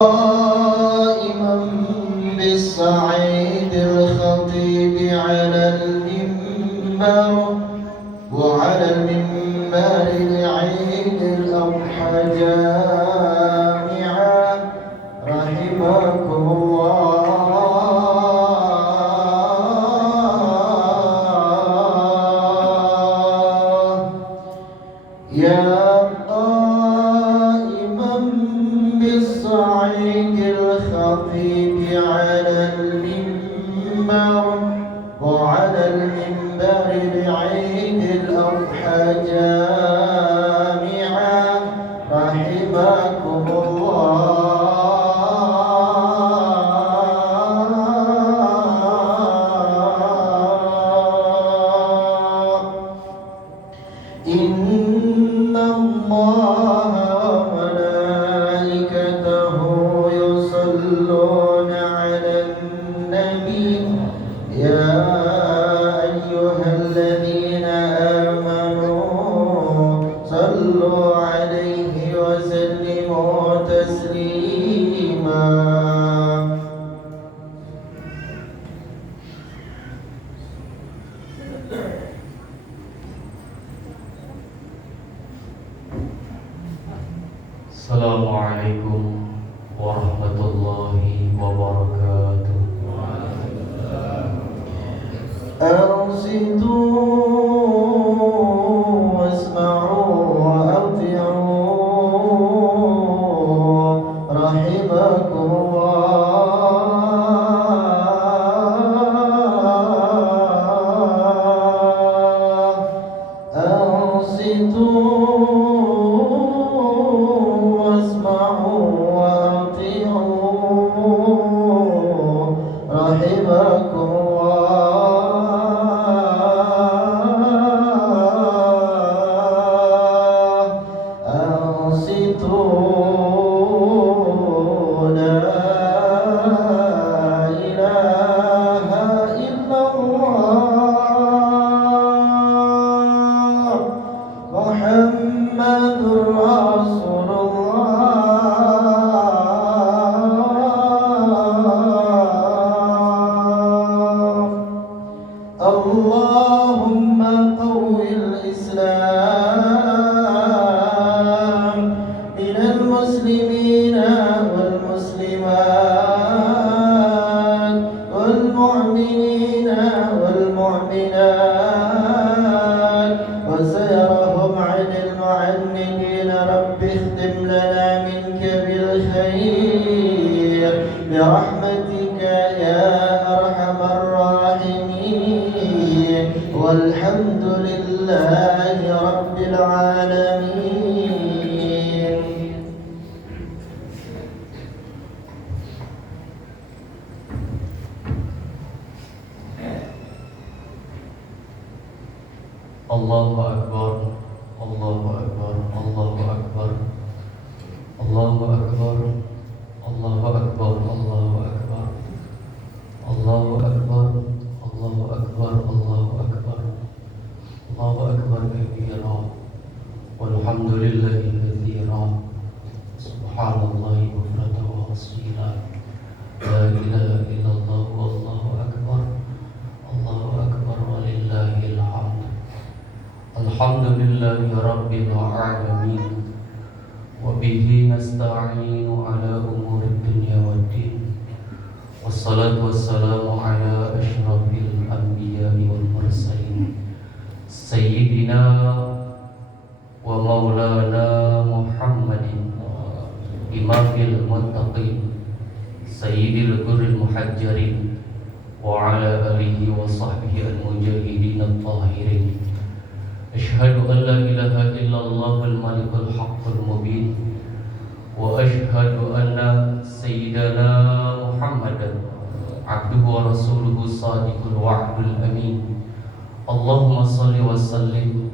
قائما بالصعيد الخطيب على المنبر وعلى المنبر لعيد الأضحى جامعا رحمكم الله يا قائما بالصعيد الخطيب على المنبر وعلى المنبر لعيد الأضحى جامعا رحمكم الله إن الله وملائكته يصلون على النبي يا أيها الذين آمنوا صلوا عليه وسلموا تسليما Assalamualaikum warahmatullahi wabarakatuh. أنصتوا واسمعوا وأطيعوا رحمكم الله أنصتوا واسمعوا وأطيعوا رحمكم الله أنصتوا لا إله إلا الله محمد رسول الله اللهم قو الإسلام من المسلمين والمسلمات والمؤمنين والمؤمنات وسيرهم عن المعلمين رب اختم لنا منك بالخير برحمتك يا أرحم الراحمين والحمد لله رب العالمين. Allahu Akbar, Allahu Akbar, Allahu Akbar, Allahu Akbar, Allahu Akbar, Allahu Akbar, Allahu Akbar, Allahu Akbar, Allahu Akbar, Allahu Akbar kabira, walhamdulillahi katsira, subhanallahi bukratan wa asila, la ilaha illallah, wallahu akbar, Allahu akbar, walillahil hamd. Alhamdulillahi rabbil alamin, wa bihi nasta'inu ala umuri dunya waddin, wassalatu wassalamu ala asyrafil anbiya'i wal mursalin sayyidina wa maulana Muhammadin imamil muttaqin sayyidil qurril muhajjalin wa ala alihi wa sahbihi al-mujahidin at-tahirin. Ashhadu an la ilaha illallah al-malikul haqqul mubin wa ashhadu anna sayyidana Muhammadan abduhu wa rasuluhu sadiqul wa'dul amin. Allahumma salli wa sallim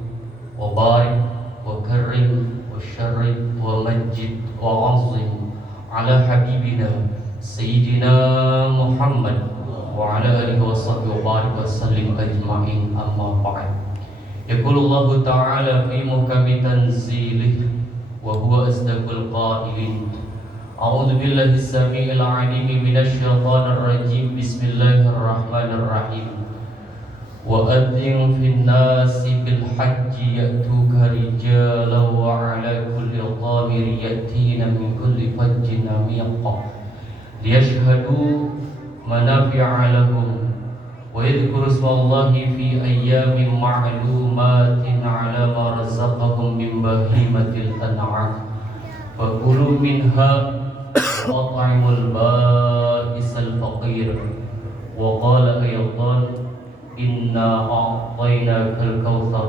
wa barik wa karrim wa syarrif wa majid wa azim ala habibina sayyidina Muhammad wa ala alihi wa sahbihi wa barik wa sallim ajma'in, amma ba'd. Yaqulullahu ta'ala fi muhkami tanzilih wa huwa asdaqul qailin أعوذ بالله السميع العليم من الشيطان الرجيم بسم الله الرحمن الرحيم وأذن في الناس بالحج يأتوك رجالا وعلى كل ضامر يأتين من كل فج عميق ليشهدوا منافع لهم ويذكروا اسم الله في أيام معلومات على ما رزقهم من بهيمة الأنعام فكلوا منها وأطعموا البائس الفقير وقال أيضا إنا أعطيناك الكوثر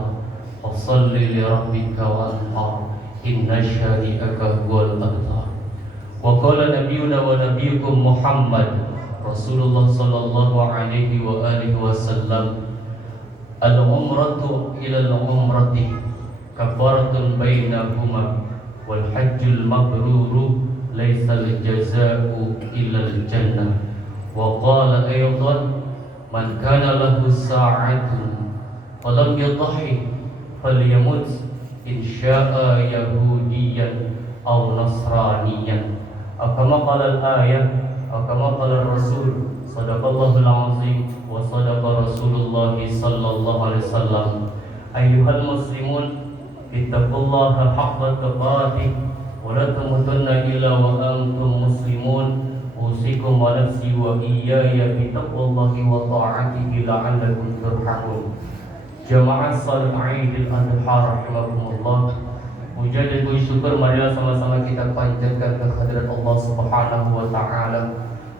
فصل لربك وانحر إن شانئك هو الأبتر وقال نبينا ونبيكم محمد رسول الله صلى الله عليه وآله وسلم العمرة إلى العمرة كفارة بينهما والحج المبرور ليس الجزاء إلا الجنة وقال أيضا من كان له ساعة فلم يضحي فليمت إن شاء يهوديا أو نصرانيا أو كما قال الآية أو كما قال الرسول صدق الله العظيم وصدق رسول الله صلى الله عليه وسلم أيها المسلمون اتقوا الله حق تقاته ولا تموتن إلا وأنتم مسلمون أوصيكم ونفسي وإياي بتقوى الله وطاعته لعلكم ترحمون Jamaah salat Aidil Adha rahimakumullah. Puja dan puji syukur marilah sama-sama kita panjatkan ke hadirat Allah Subhanahu wa taala.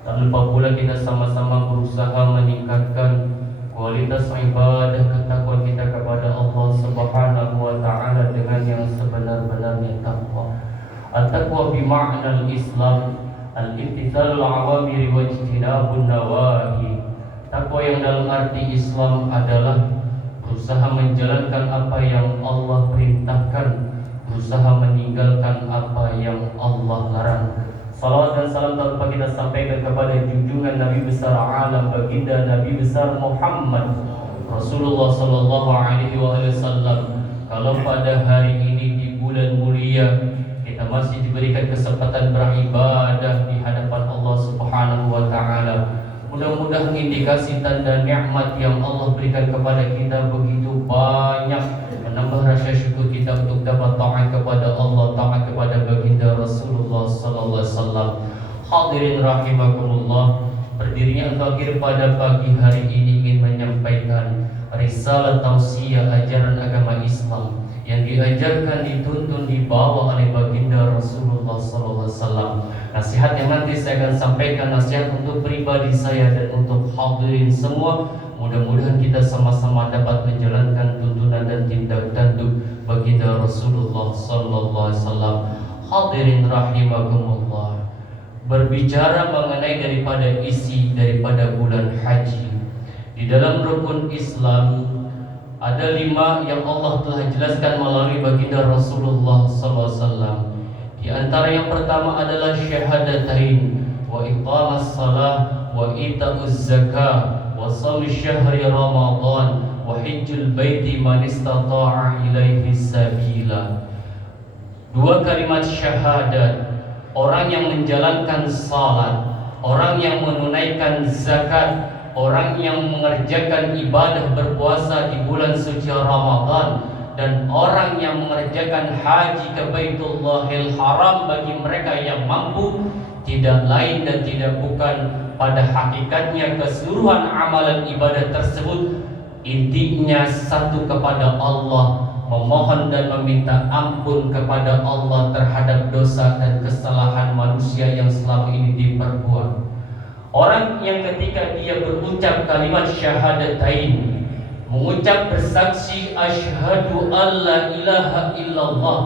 Tak lupa pula kita sama-sama berusaha meningkatkan kualitas ibadah ketakwaan kita kepada Allah Subhanahu wa taala dengan yang sebenar-benarnya takwa. At-taqwa bi ma'na al-Islam, al-imtithalul awamiri wa ijtinabun nawahi. Takwa yang dalam arti Islam adalah berusaha menjalankan apa yang Allah perintahkan, berusaha meninggalkan apa yang Allah larang. Salawat dan salam tak lupa kita sampaikan kepada junjungan Nabi besar alam baginda Nabi besar Muhammad Rasulullah sallallahu alaihi wasallam. Kalau pada hari ini di bulan mulia kita masih diberikan kesempatan beribadah di hadapan Allah Subhanahu wa taala, mudah-mudahan indikasi tanda nikmat yang Allah berikan kepada kita begitu banyak, menambah rasa syukur kita untuk dapat taat kepada Allah, taat kepada baginda Rasulullah sallallahu alaihi wasallam. Hadirin rahimakumullah, berdirinya Al-Fakir pada pagi hari ini ingin menyampaikan risalah tausiah ajaran agama Islam yang diajarkan, dituntun, dibawa oleh baginda Rasulullah sallallahu alaihi wasallam. Nasihat yang nanti saya akan sampaikan nasihat untuk pribadi saya dan untuk hadirin semua. Mudah-mudahan kita sama-sama dapat menjalankan tuntunan dan tindak tanduk baginda Rasulullah sallallahu alaihi wasallam. Hadirin rahimakumullah. Berbicara mengenai daripada isi daripada bulan haji. Di dalam rukun Islam ada 5 yang Allah telah jelaskan melalui baginda Rasulullah sallallahu alaihi wasallam. Di antara yang pertama adalah syahadatain wa iqamas salah wa ita'uz zakah wa shaum syahri ramadan wa hajjul baiti man istata'a ilaihi sabila. 2 kalimat syahadat, orang yang menjalankan salat, orang yang menunaikan zakat, orang yang mengerjakan ibadah berpuasa di bulan suci Ramadan, dan orang yang mengerjakan haji ke Baitullahil Haram bagi mereka yang mampu, tidak lain dan tidak bukan pada hakikatnya keseluruhan amalan ibadah tersebut intinya satu kepada Allah, memohon dan meminta ampun kepada Allah terhadap dosa dan kesalahan manusia yang selama ini diperbuat. Orang yang ketika dia berucap kalimat syahadatain, mengucap bersaksi asyhadu alla ilaha illallah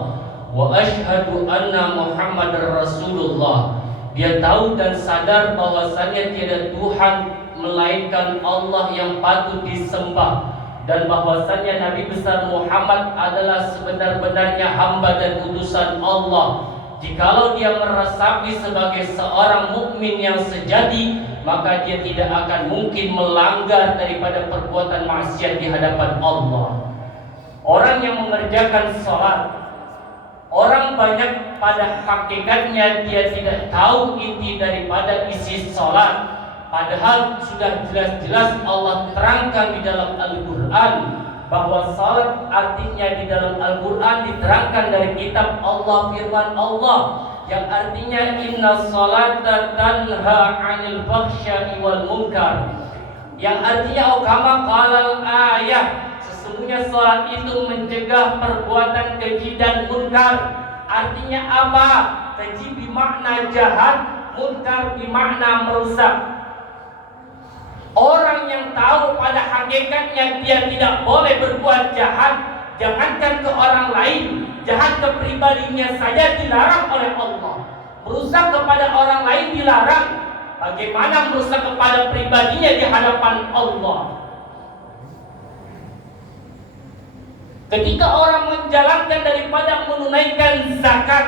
wa asyhadu anna muhammadar rasulullah, dia tahu dan sadar bahwasannya tiada Tuhan melainkan Allah yang patut disembah, dan bahwasannya Nabi besar Muhammad adalah sebenar-benarnya hamba dan utusan Allah. Jikalau dia meresapi sebagai seorang mukmin yang sejati, maka dia tidak akan mungkin melanggar daripada perbuatan maksiat di hadapan Allah. Orang yang mengerjakan salat, Orang banyak pada hakikatnya dia tidak tahu inti daripada isi sholat. Padahal sudah jelas-jelas Allah terangkan di dalam Al-Quran bahwa sholat artinya di dalam Al-Quran diterangkan dari kitab Allah, firman Allah yang artinya inna sholata tanha 'anil fahsya'i wal munkar, yang artinya kama qalal ayat, sesungguhnya sholat itu mencegah perbuatan keji dan munkar. Artinya apa? Keji bermakna jahat, munkar bermakna merusak. Orang yang tahu pada hakikatnya dia tidak boleh berbuat jahat, jangankan ke orang lain, jahat ke pribadinya saja dilarang oleh Allah. Merusak kepada orang lain dilarang, bagaimana merusak kepada pribadinya di hadapan Allah? Ketika orang menjalankan daripada menunaikan zakat,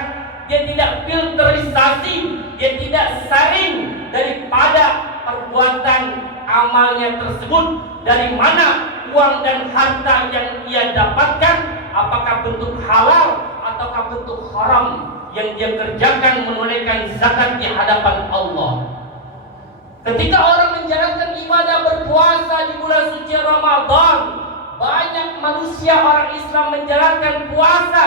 dia tidak filterisasi, dia tidak saring daripada perbuatan amalnya tersebut, dari mana uang dan harta yang ia dapatkan, apakah bentuk halal ataukah bentuk haram yang dia kerjakan menunaikan zakat di hadapan Allah. Ketika orang menjalankan ibadah berpuasa di bulan suci Ramadan, banyak manusia orang Islam menjalankan puasa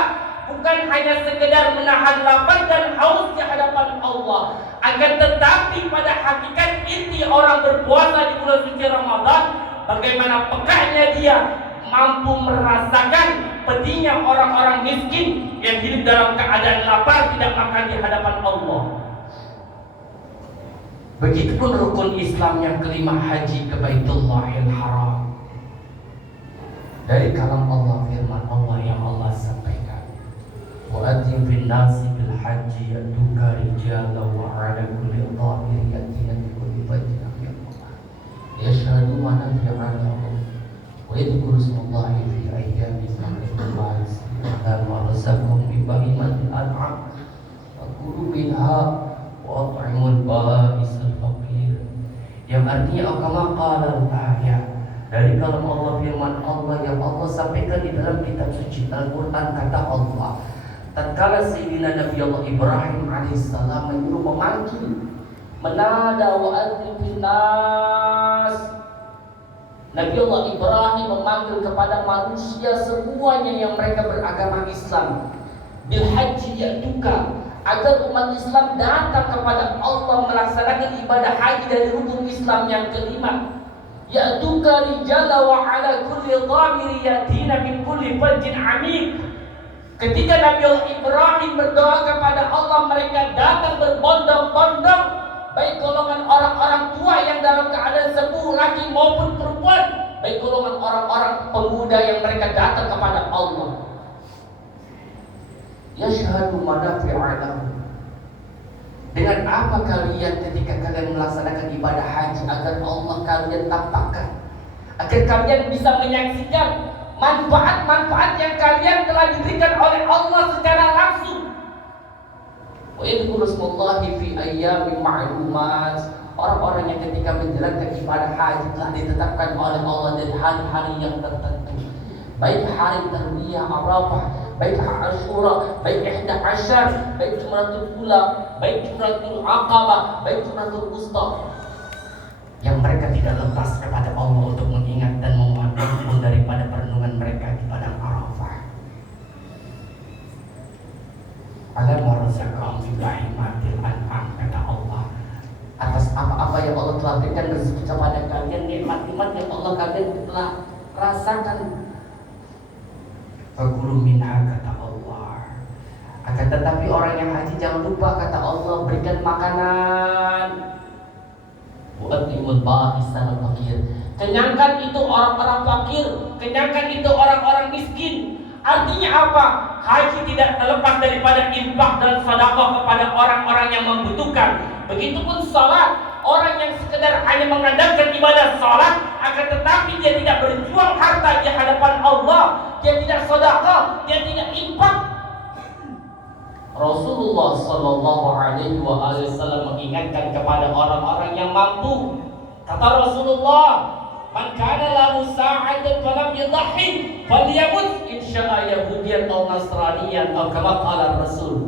bukan hanya sekedar menahan lapar dan haus di hadapan Allah, akan tetapi pada hakikat inti orang berpuasa di bulan suci Ramadan, bagaimana pekahnya dia mampu merasakan pedihnya orang-orang miskin yang hidup dalam keadaan lapar tidak makan di hadapan Allah. Begitupun rukun Islam yang kelima, haji ke Baitullahil Haram. Dari kalam Allah, firman Allah yang Allah sampaikan, wa adzim fin nasi bil haji yatuka rijala wa ala kulli dhamir yatina min kulli fajjin amiq yashhadu manafi'a lahum wa yadhkuru ismallahi fi ayyamin ma'lumat wa razaqahum bi bahimatil an'am fakulu minha wa at'imul ba'isal faqir, yang artinya kama qala al-ayat, dari kalam Allah, firman Allah yang Allah sampaikan di dalam kitab suci Al-Quran. Kata Allah, tatkala Sayyidina Nabi Allah Ibrahim alaihissalam menyuruh memanggil, menada wa adzim fin nas, Nabi Allah Ibrahim memanggil kepada manusia semuanya yang mereka beragama Islam, bil haji ya'tuka, agar umat Islam datang kepada Allah melaksanakan ibadah haji dari rukun Islam yang kelima. Ya'tuka rijala wa ala kulli dhamir yatina min kulli fajjin amiq. Ketika Nabi Allah Ibrahim berdoa kepada Allah, mereka datang berbondong-bondong, baik golongan orang-orang tua yang dalam keadaan sepuh laki maupun perempuan, baik golongan orang-orang pemuda yang mereka datang kepada Allah. Yashhadu manafi'a lahum. Dengan apa kalian ketika kalian melaksanakan ibadah haji agar Allah kalian tampakkan, agar kalian bisa menyaksikan manfaat-manfaat yang kalian telah diberikan oleh Allah secara langsung. Wa yadhkuru ismallahi fi ayyamin ma'lumat, orang-orang yang ketika menjalankan ibadah haji telah ditetapkan oleh Allah dari hari-hari yang tertentu, baik hari Tarwiyah Arafah, baik Asyura, baik 11, baik Jumratul Ula, baik Jumratul Aqabah, baik Jumratul Wusta, yang mereka tidak lepas kepada Allah untuk mengingat dan memohon daripada perenungan mereka di padang Arafah. Alam warzaqahum bi bahimatil an'am, kata Allah, atas apa-apa yang Allah telah berikan rezeki kepada kalian, nikmat-nikmat yang Allah kalian telah rasakan. Fakulu minha, kata Allah. Akan tetapi orang yang haji jangan lupa, kata Allah, berikan makanan. Wa'atimul ba'isal faqir, kenyangkan itu orang-orang fakir, kenyangkan itu orang-orang miskin. Artinya apa? Haji tidak terlepas daripada infak dan sedekah kepada orang-orang yang membutuhkan. Begitupun salat, orang yang sekedar hanya mengandalkan ibadah salat, akan tetapi dia tidak berjuang harta di hadapan Allah, dia tidak sedekah, dia tidak infak. Rasulullah sallallahu alaihi wasallam mengingatkan kepada orang-orang yang mampu. Kata Rasulullah, Man kana lahu sa'atun falam yudhi falyamut insya'a yahudiyan aw nasraniyan atau kama qala Rasul.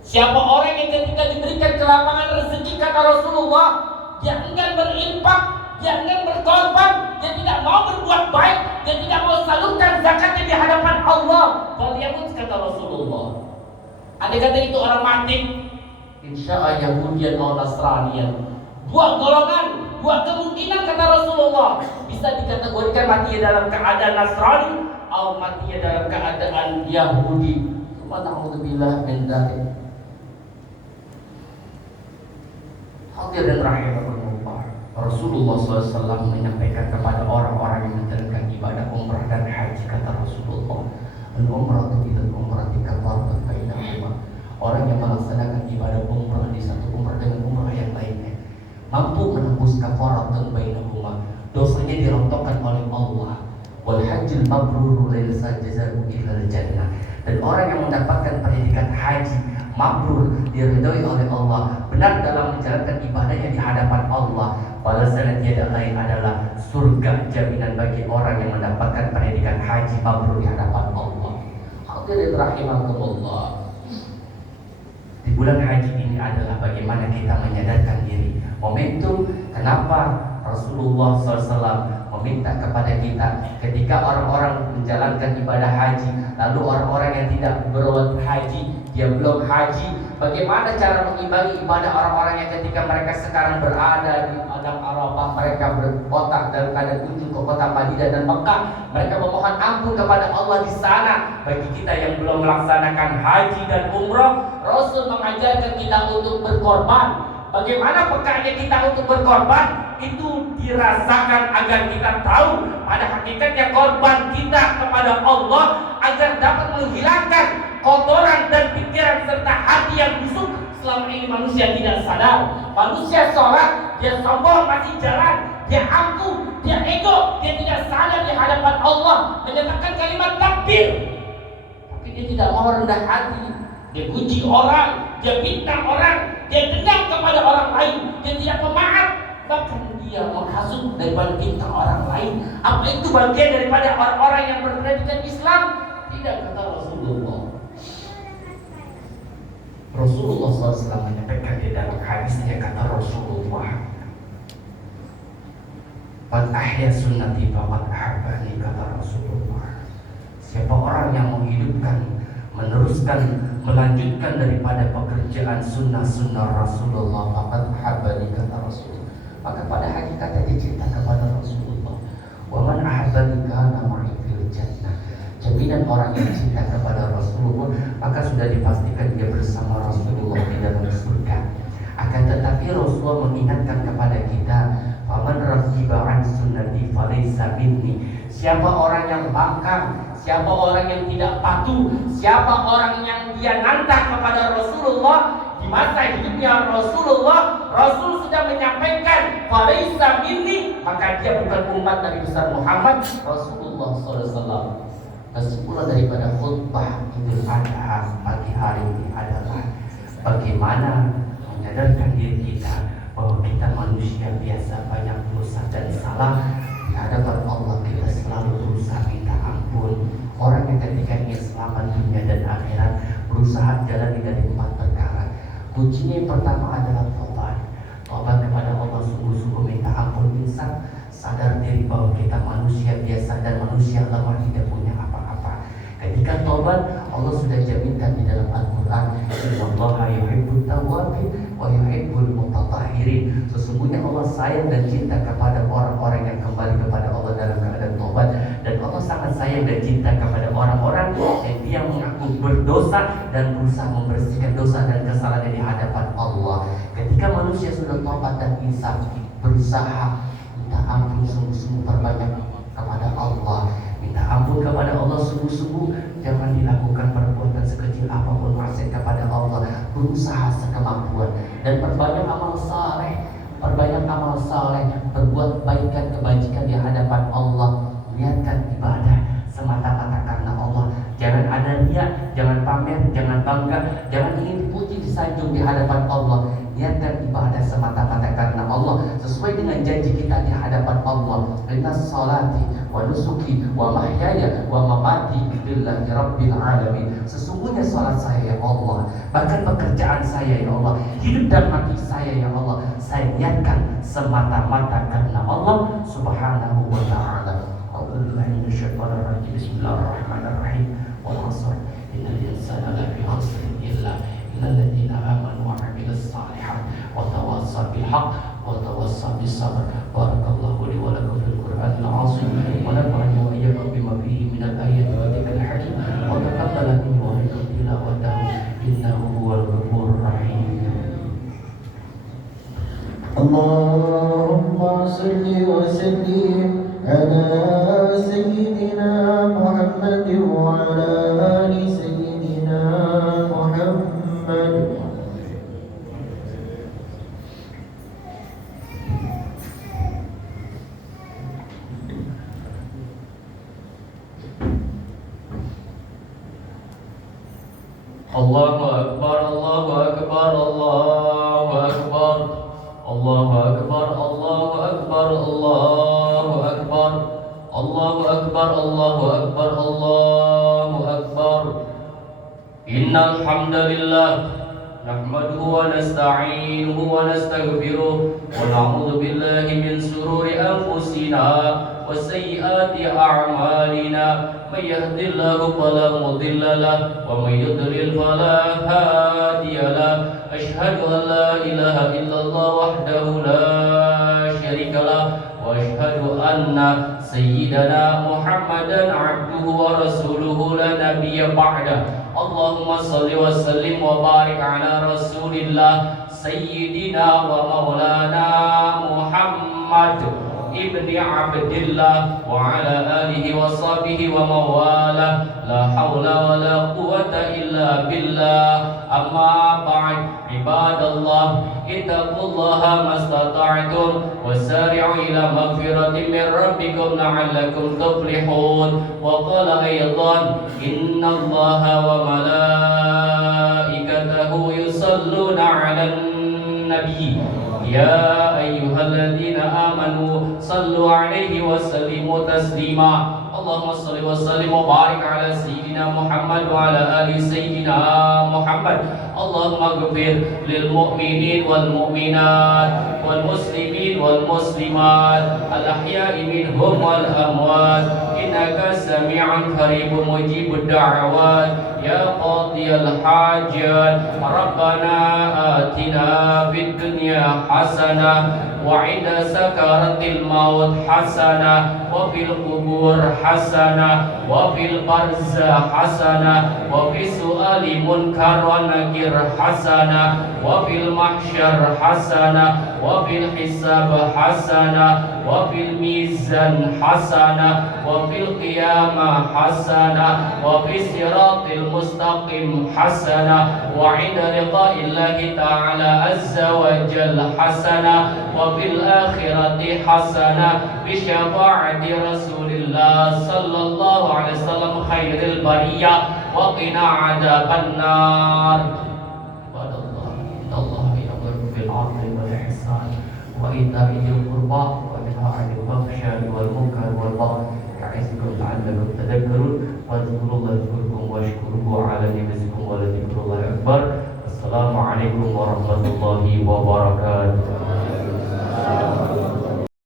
Siapa orang yang ketika diberikan kelapangan rezeki kata Rasulullah, dia enggan berinfak, dia enggan berkorban, dia tidak mau berbuat baik, dia tidak mau salurkan zakatnya di hadapan Allah, falyamut kata Rasulullah. Andai kata itu orang mati, insya'a yahudiyan aw nasraniyan. Dua golongan, dua kemungkinan kata Rasulullah, bisa dikategorikan matinya dalam keadaan Nasrani atau matinya dalam keadaan Yahudi. Subhanallah min dzalik. Hadirin rahimahullah, Rasulullah SAW menyampaikan kepada orang-orang yang menjalankan ibadah umrah dan haji, kata Rasulullah, al-umrah itu umrah dikafaratan bainahuma. Orang yang melaksanakan ibadah umrah di satu umrah dengan umrah yang lainnya mampu menembus kafaratun bainahuma, dosanya dirontokkan oleh Allah. Wal hajjul mabrur laisa jazaa'u illal jannah. Dan orang yang mendapatkan predikat haji mabrur, diridhoi oleh Allah, benar dalam menjalankan ibadahnya di hadapan Allah, balasan tiada lain adalah surga, jaminan bagi orang yang mendapatkan predikat haji mabrur di hadapan Allah. Hadirin rahimakumullah. Di bulan haji ini adalah bagaimana kita menyadarkan diri. Momentum kenapa Rasulullah SAW meminta kepada kita ketika orang-orang menjalankan ibadah haji, lalu orang-orang yang tidak berbuat haji, dia belum haji, bagaimana cara mengimbangi ibadah orang-orang yang ketika mereka sekarang berada di padang Arafah, mereka berkotak dalam keadaan menuju ke kota Madinah dan Mekah, mereka memohon ampun kepada Allah di sana. Bagi kita yang belum melaksanakan haji dan umrah, Rasul mengajarkan kita untuk berkorban. Bagaimana pekanya kita untuk berkorban? Itu dirasakan agar kita tahu pada hakikatnya korban kita kepada Allah agar dapat menghilangkan kotoran dan pikiran serta hati yang busuk. Selama ini manusia tidak sadar. Manusia sholat, dia sombong masih jalan, dia angkuh, dia ego, dia tidak sadar di hadapan Allah menyatakan kalimat takbir, tapi dia tidak mau rendah hati. Dia puji orang, dia fitnah orang, dia dendam kepada orang lain, dia tidak pemaaf, bahkan dia menghasut daripada fitnah orang lain. Apa itu bagian daripada orang-orang yang berpredikat Islam? Tidak, kata Rasulullah. Rasulullah SAW menyampaikan di dalam hadisnya, kata Rasulullah, "Man ahya sunnati faqad ahabbani," kata Rasulullah. Siapa orang yang menghidupkan, meneruskan, melanjutkan daripada pekerjaan sunnah-sunnah Rasulullah, faqad ahabbani, kata Rasulullah, maka pada hakikatnya dia cinta kepada Rasulullah. Wa man ahabbani kana ma'i fil jannah. Jaminan orang yang cinta kepada Rasulullah, maka sudah dipastikan dia bersama Rasulullah di dalam surga. Akan tetapi Rasulullah mengingatkan kepada kita, "Faman raghiba an sunnati falaysa minni." Siapa orang yang bangkang, siapa orang yang tidak patuh, siapa orang yang dia nantang kepada Rasulullah di masa hidupnya Rasulullah, Rasul sudah menyampaikan falaysa minni, maka dia bukan umat Nabi besar Muhammad Rasulullah SAW. Kesimpulan daripada khutbah Idul Adha pagi hari ini adalah bagaimana menyadarkan diri kita bahwa kita manusia biasa, banyak dosa dan salah. Di hadapan Allah kita selalu berusaha minta ampun. Orang yang ketika ingin selamat dunia dan akhirat berusaha jalani dari 4 perkara. Kuncinya yang pertama adalah taubat. Taubat kepada Allah, sungguh-sungguh minta ampun, insan, sadar diri bahwa kita manusia biasa dan manusia lemah, tidak punya apa-apa. Ketika taubat, Allah sudah jaminkan di dalam Al-Quran, "Innallaha yuhibbut tawwabin wa yuhibbul mutatahhirin." Sesungguhnya Allah sayang dan cinta kepada orang-orang yang kembali kepada Allah dalam keadaan taubat, dan Allah sangat sayang dan cinta kepada orang-orang yang mengaku berdosa dan berusaha membersihkan dosa dan kesalahan di hadapan Allah. Ketika manusia sudah taubat dan insaf, berusaha minta ampun sungguh-sungguh, perbanyak kepada Allah. Minta ampun kepada Allah sungguh-sungguh, jangan dilakukan perbuatan sekecil apapun maksiat kepada Allah. Berusaha sekemampuan dan perbanyak amal saleh, berbuat kebaikan, kebajikan di hadapan Allah. Niatkan ibadah semata-mata karena Allah. Jangan ada riya, jangan pamer, jangan bangga, jangan ingin dipuji, disanjung di hadapan Allah. Niatkan ibadah semata-mata karena Allah sesuai dengan dengan janji kita di hadapan Allah. Inna salati wa nusuki wa mahyaya wa mamati lillahi rabbil alamin. Sesungguhnya salat saya ya Allah, bahkan pekerjaan saya ya Allah, hidup dan mati saya ya Allah, saya niatkan semata-mata karena Allah Subhanahu wa ta'ala. A'udzubillahi minasyaitonir rajim. Bismillahirrahmanirrahim. Wal 'ashr innal insana lafi khusr illa alladzina amanu wa 'amilus shalihat wa tawassaw bil haqq wa tawassaw bis sabr. Barakallahu li wa lakum fil Qur'anil 'azim wa nafa'ani wa iyyakum bima fihi minal ayati wa dzikril hakim wa taqabbal minni wa minkum tilawatahu innahu huwal ghafurur rahim. Allahumma salli wa sallim ala sayyidina Muhammad wa ala ali sayyidina Muhammad. Allahu Akbar, Allahu Akbar, Allahu Akbar, Allahu Akbar, Allahu Akbar, Allahu Akbar, Allahu Akbar, Allahu Akbar, Allahu Akbar. Innal hamdalillah nahmaduhu wa nasta'inuhu wa nastaghfiruh wa na'udzu billahi min shururi anfusina wa sayyiati a'malina. May yahdihillahu fala mudilla lahu wa may yudlil fala hadiya lahu. Asyhadu an la ilaha illallah wahdahu la syarika lahu wa asyhadu anna sayyidana Muhammadan 'abduhu wa rasuluhu la nabiyya ba'da. Allahumma salli wa sallim wa barik ala rasulillah sayyidina wa maulana Muhammad ibni Abdillah wa ala alihi wa sahbihi wa mawala. La hawla wa la quwwata illa billah. Amma ba'd, ibadallah, ittaqullaha mastata'tum wasari'u ila maghfiratin min rabbikum la'allakum tuflihun. Wa qala aydan innallaha wa malaikatahu yusalluna 'alan nabi ya ayyuhalladzina amanu sallu 'alaihi wa sallimu taslima. Allahumma salli wa sallim wa barik ala sayyidina Muhammad wa ala ali sayyidina Muhammad. Allahumma ghfir lil mu'minin wal mu'minat wal muslimin wal muslimat al ahya'i minhum wal amwat innaka sami'un qaribun mujibud da'awat ya qadiyal hajat. Rabbana atina fid dunya hasanah wa 'inda sakaratil maut hasanah wa fil qubur hasanah wa fil barzakh hasanah wa fi su'ali munkar wa nakir hasanah wa fil mahsyar hasanah wa fil hisab hasanah wa fil mizan hasanah wa fil qiyamah hasanah wa fi siratil mustaqim hasanah wa 'inda liqa'illahi ta'ala azza wa jalla hasanah wa fil akhirati hasanah bi syafa'ati rasulillah sallallahu alaihi wasallam khairil bariyah wa qina adzaban nar. Ibadallah, innallaha ya'muru bil 'adli wal ihsan wa ita'i dzil qurba wa yanha 'anil fahsya'i wal munkari wal baghi ya'izukum la'allakum tadhakkarun. Fadhkurullaha yadhkurkum washkuruhu 'ala ni'matikum wa la dzikrullahi akbar. Assalamualaikum warahmatullahi wabarakatuh.